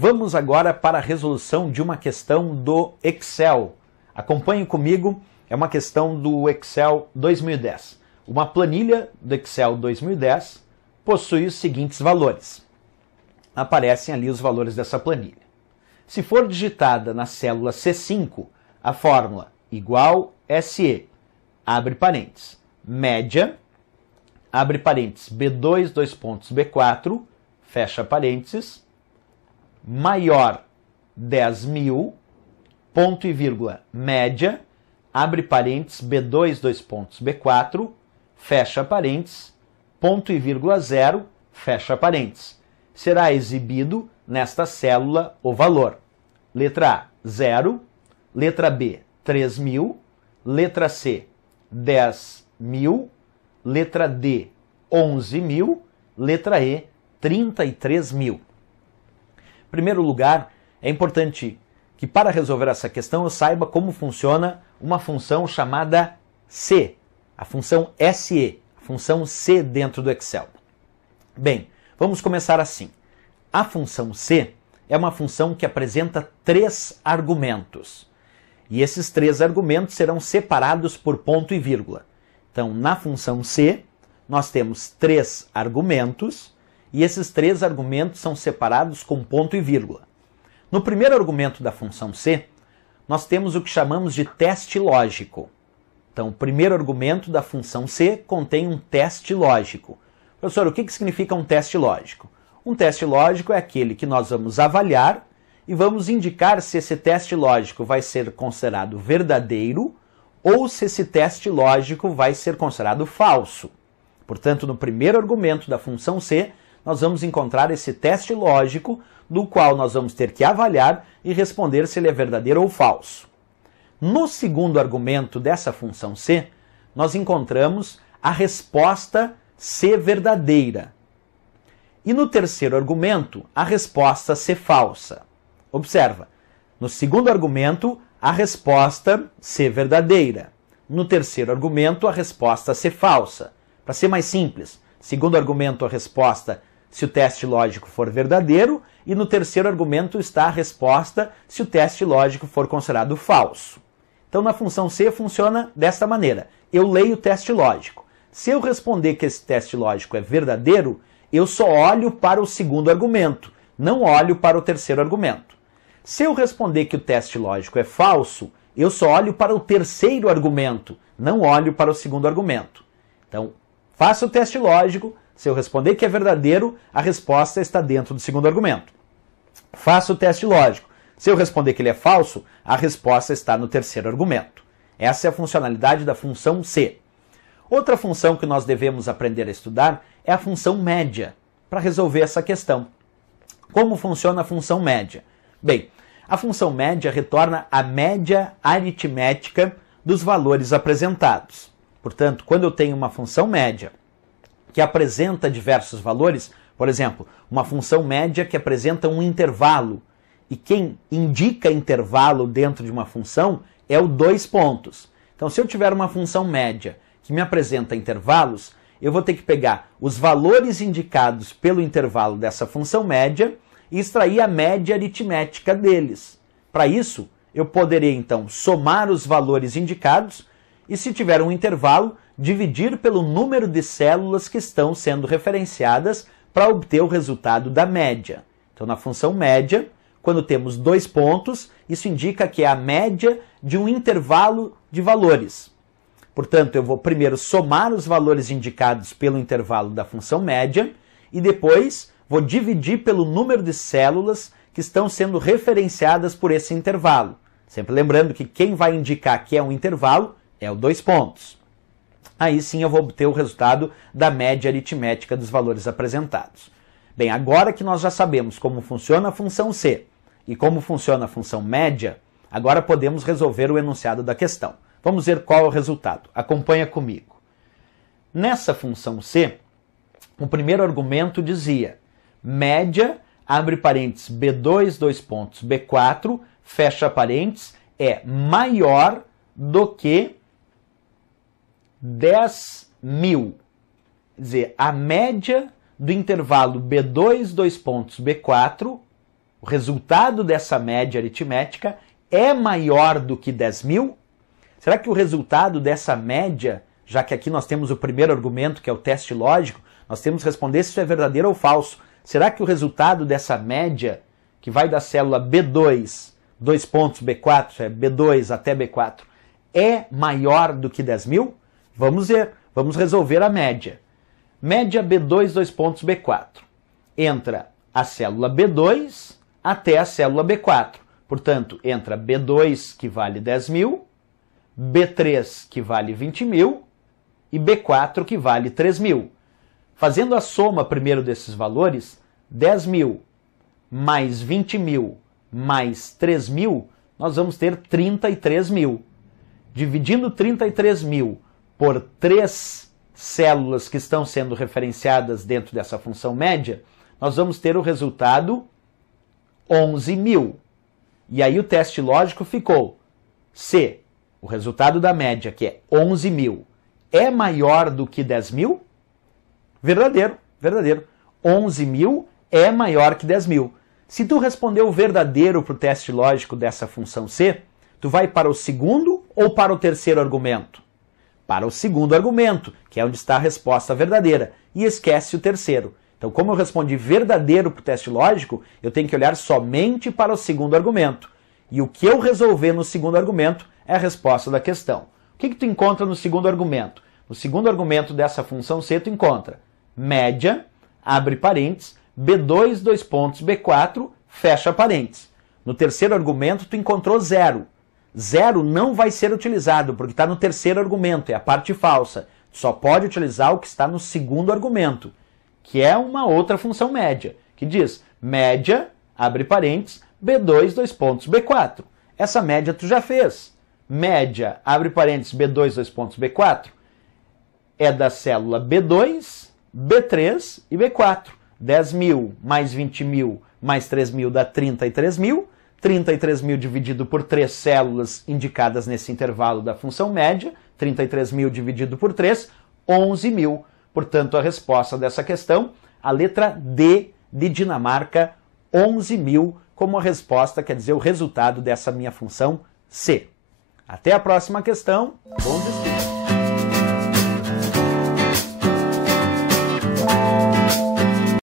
Vamos agora para a resolução de uma questão do Excel. Acompanhe comigo, é uma questão do Excel 2010. Uma planilha do Excel 2010 possui os seguintes valores. Aparecem ali os valores dessa planilha. Se for digitada na célula C5, a fórmula igual SE, abre parênteses, média, abre parênteses, B2, dois pontos, B4, fecha parênteses, maior 10.000, ponto e vírgula, média, abre parênteses, B2, dois pontos, B4, fecha parênteses, ponto e vírgula 0, fecha parênteses. Será exibido nesta célula o valor. Letra A, 0, letra B, 3.000, letra C, 10.000, letra D, 11.000, letra E, 33.000. Em primeiro lugar, é importante que para resolver essa questão eu saiba como funciona uma função chamada C, a função SE, a função C dentro do Excel. Bem, vamos começar assim. A função C é uma função que apresenta 3 argumentos. E esses 3 argumentos serão separados por ponto e vírgula. Então, na função C, nós temos 3 argumentos, e esses 3 argumentos são separados com ponto e vírgula. No primeiro argumento da função C, nós temos o que chamamos de teste lógico. Então, o primeiro argumento da função C contém um teste lógico. Professor, o que significa um teste lógico? Um teste lógico é aquele que nós vamos avaliar e vamos indicar se esse teste lógico vai ser considerado verdadeiro ou se esse teste lógico vai ser considerado falso. Portanto, no primeiro argumento da função C, nós vamos encontrar esse teste lógico do qual nós vamos ter que avaliar e responder se ele é verdadeiro ou falso. No segundo argumento dessa função C, nós encontramos a resposta C verdadeira. E no terceiro argumento, a resposta C falsa. Observa, no segundo argumento, a resposta C verdadeira. No terceiro argumento, a resposta C falsa. Para ser mais simples, segundo argumento, a resposta se o teste lógico for verdadeiro, e no terceiro argumento está a resposta se o teste lógico for considerado falso. Então, na função C funciona desta maneira. Eu leio o teste lógico. Se eu responder que esse teste lógico é verdadeiro, eu só olho para o segundo argumento, não olho para o terceiro argumento. Se eu responder que o teste lógico é falso, eu só olho para o terceiro argumento, não olho para o segundo argumento. Então, faça o teste lógico. Se eu responder que é verdadeiro, a resposta está dentro do segundo argumento. Faça o teste lógico. Se eu responder que ele é falso, a resposta está no terceiro argumento. Essa é a funcionalidade da função C. Outra função que nós devemos aprender a estudar é a função média, para resolver essa questão. Como funciona a função média? Bem, a função média retorna a média aritmética dos valores apresentados. Portanto, quando eu tenho uma função média que apresenta diversos valores, por exemplo, uma função média que apresenta um intervalo, e quem indica intervalo dentro de uma função é o 2 pontos. Então, se eu tiver uma função média que me apresenta intervalos, eu vou ter que pegar os valores indicados pelo intervalo dessa função média e extrair a média aritmética deles. Para isso, eu poderia então somar os valores indicados e, se tiver um intervalo, dividir pelo número de células que estão sendo referenciadas para obter o resultado da média. Então, na função média, quando temos 2 pontos, isso indica que é a média de um intervalo de valores. Portanto, eu vou primeiro somar os valores indicados pelo intervalo da função média e depois vou dividir pelo número de células que estão sendo referenciadas por esse intervalo. Sempre lembrando que quem vai indicar que é um intervalo é o 2 pontos. Aí sim eu vou obter o resultado da média aritmética dos valores apresentados. Bem, agora que nós já sabemos como funciona a função C e como funciona a função média, agora podemos resolver o enunciado da questão. Vamos ver qual é o resultado. Acompanha comigo. Nessa função C, o primeiro argumento dizia média, abre parênteses, B2, dois pontos, B4, fecha parênteses, é maior do que 10.000. Quer dizer, a média do intervalo B2, dois pontos, B4, o resultado dessa média aritmética é maior do que 10.000? Será que o resultado dessa média, já que aqui nós temos o primeiro argumento, que é o teste lógico, nós temos que responder se isso é verdadeiro ou falso. Será que o resultado dessa média, que vai da célula B2, 2 pontos B4, é B2 até B4, é maior do que 10.000? Vamos ver, vamos resolver a média. Média B2, 2 pontos B4. Entra a célula B2 até a célula B4. Portanto, entra B2, que vale 10.000, B3, que vale 20.000, e B4, que vale 3.000. Fazendo a soma primeiro desses valores, 10.000 mais 20.000 mais 3.000, nós vamos ter 33.000. Dividindo 33.000 por 3 células que estão sendo referenciadas dentro dessa função média, nós vamos ter o resultado 11.000. E aí o teste lógico ficou: se o resultado da média, que é 11.000, é maior do que 10.000? Verdadeiro, verdadeiro. 11.000 é maior que 10.000. Se tu respondeu verdadeiro para o teste lógico dessa função C, tu vai para o segundo ou para o terceiro argumento? Para o segundo argumento, que é onde está a resposta verdadeira, e esquece o terceiro. Então, como eu respondi verdadeiro para o teste lógico, eu tenho que olhar somente para o segundo argumento. E o que eu resolver no segundo argumento é a resposta da questão. O que tu encontra no segundo argumento? No segundo argumento dessa função C, tu encontra média, abre parênteses, B2, 2 pontos, B4, fecha parênteses. No terceiro argumento, tu encontrou zero. Zero não vai ser utilizado, porque está no terceiro argumento, é a parte falsa. Tu só pode utilizar o que está no segundo argumento, que é uma outra função média, que diz média, abre parênteses, B2, 2 pontos, B4. Essa média tu já fez. Média, abre parênteses, B2, 2 pontos, B4, é da célula B2, B3 e B4. 10.000 mais 20.000 mais 3.000 dá 33.000. 33.000 dividido por 3 células indicadas nesse intervalo da função média. 33.000 dividido por 3, 11.000. Portanto, a resposta dessa questão, a letra D de Dinamarca, 11.000, como a resposta, quer dizer, o resultado dessa minha função C. Até a próxima questão. Bom descanso.